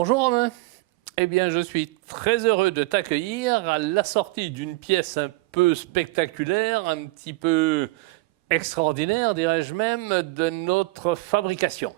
Bonjour Romain. Eh bien, je suis très heureux de t'accueillir à la sortie d'une pièce un peu spectaculaire, un petit peu extraordinaire, dirais-je même, de notre fabrication.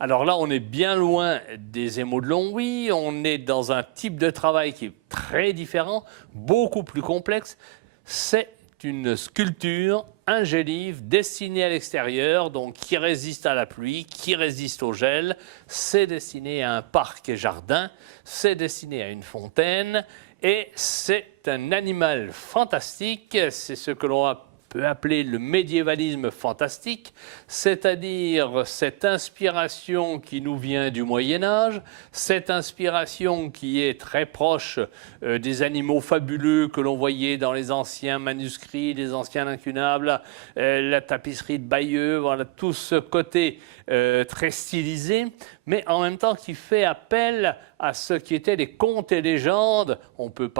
Alors là, on est bien loin des émaux de Longwy, on est dans un type de travail qui est très différent, beaucoup plus complexe. C'est une sculpture ingélive destinée à l'extérieur, donc qui résiste à la pluie, qui résiste au gel. C'est destiné à un parc et jardin, c'est destiné à une fontaine et c'est un animal fantastique. C'est ce que l'on peut appeler le médiévalisme fantastique, c'est-à-dire cette inspiration qui nous vient du Moyen-Âge, cette inspiration qui est très proche des animaux fabuleux que l'on voyait dans les anciens manuscrits, les anciens incunables, la tapisserie de Bayeux, voilà, tout ce côté très stylisé, mais en même temps qui fait appel à ce qui étaient les contes et légendes. On peut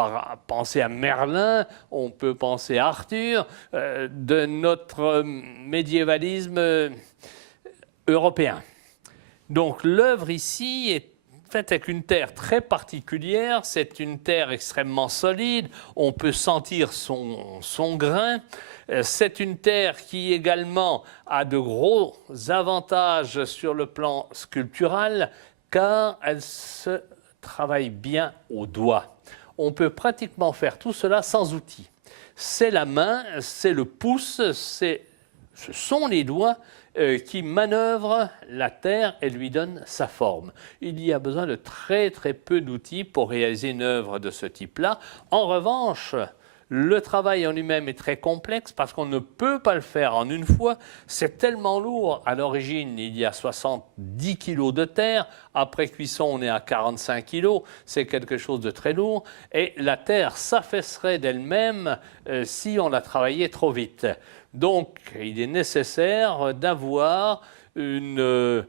penser à Merlin, on peut penser à Arthur, de notre médiévalisme européen. Donc l'œuvre ici est faite avec une terre très particulière, c'est une terre extrêmement solide, on peut sentir son grain. C'est une terre qui également a de gros avantages sur le plan sculptural car elle se travaille bien au doigt. On peut pratiquement faire tout cela sans outils. C'est la main, c'est le pouce, ce sont les doigts qui manœuvrent la terre et lui donnent sa forme. Il y a besoin de très peu d'outils pour réaliser une œuvre de ce type-là. En revanche, le travail en lui-même est très complexe parce qu'on ne peut pas le faire en une fois. C'est tellement lourd. À l'origine, il y a 70 kg de terre. Après cuisson, on est à 45 kg. C'est quelque chose de très lourd. Et la terre s'affaisserait d'elle-même si on la travaillait trop vite. Donc, il est nécessaire d'avoir un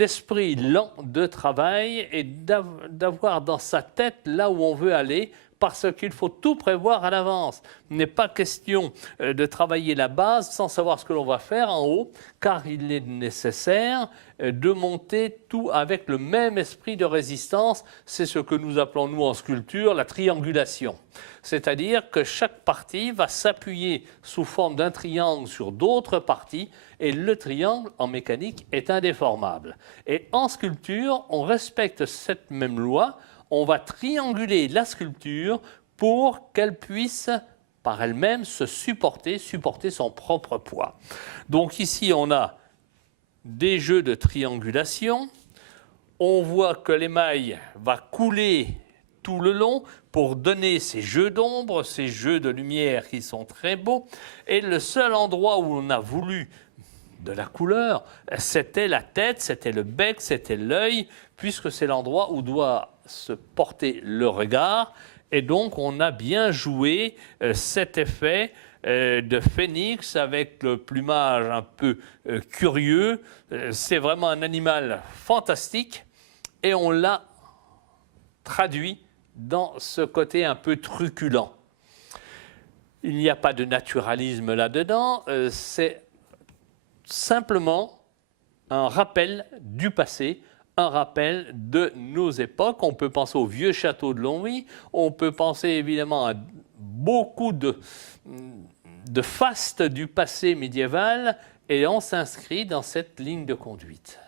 esprit lent de travail et d'avoir dans sa tête là où on veut aller, parce qu'il faut tout prévoir à l'avance. Il n'est pas question de travailler la base sans savoir ce que l'on va faire en haut, car il est nécessaire de monter tout avec le même esprit de résistance. C'est ce que nous appelons, nous, en sculpture, la triangulation. C'est-à-dire que chaque partie va s'appuyer sous forme d'un triangle sur d'autres parties, et le triangle, en mécanique, est indéformable. Et en sculpture, on respecte cette même loi. On va trianguler la sculpture pour qu'elle puisse, par elle-même, se supporter son propre poids. Donc ici, on a des jeux de triangulation. On voit que l'émail va couler tout le long pour donner ces jeux d'ombre, ces jeux de lumière qui sont très beaux. Et le seul endroit où on a voulu de la couleur, c'était la tête, c'était le bec, c'était l'œil, puisque c'est l'endroit où doit se porter le regard. Et donc, on a bien joué cet effet de phénix avec le plumage un peu curieux. C'est vraiment un animal fantastique et on l'a traduit dans ce côté un peu truculent. Il n'y a pas de naturalisme là-dedans, c'est simplement un rappel du passé, un rappel de nos époques. On peut penser au vieux château de Longwy, on peut penser évidemment à beaucoup de fastes du passé médiéval, et on s'inscrit dans cette ligne de conduite.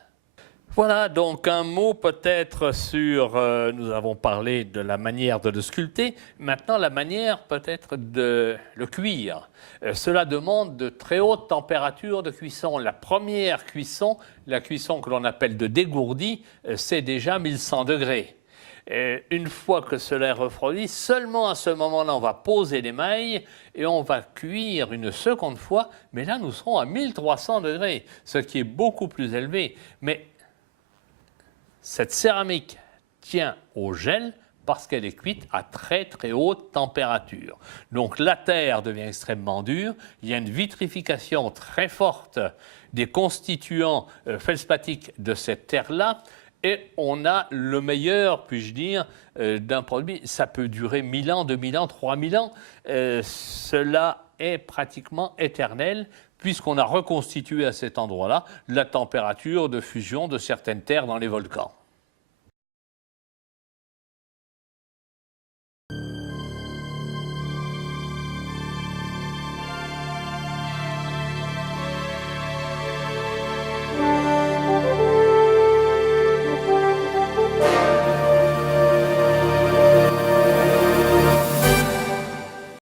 Voilà, donc un mot peut-être sur, nous avons parlé de la manière de le sculpter, maintenant la manière peut-être de le cuire. Cela demande de très hautes températures de cuisson. La première cuisson, la cuisson que l'on appelle de dégourdi, c'est déjà 1100 degrés. Une fois que cela est refroidi, seulement à ce moment-là, on va poser l'émail et on va cuire une seconde fois, mais là nous serons à 1300 degrés, ce qui est beaucoup plus élevé. Mais cette céramique tient au gel parce qu'elle est cuite à très haute température. Donc la terre devient extrêmement dure, il y a une vitrification très forte des constituants feldspathiques de cette terre-là, et on a le meilleur, puis-je dire, d'un produit. Ça peut durer 1000 ans, 2000 ans, 3000 ans. Cela est pratiquement éternel, puisqu'on a reconstitué à cet endroit-là la température de fusion de certaines terres dans les volcans.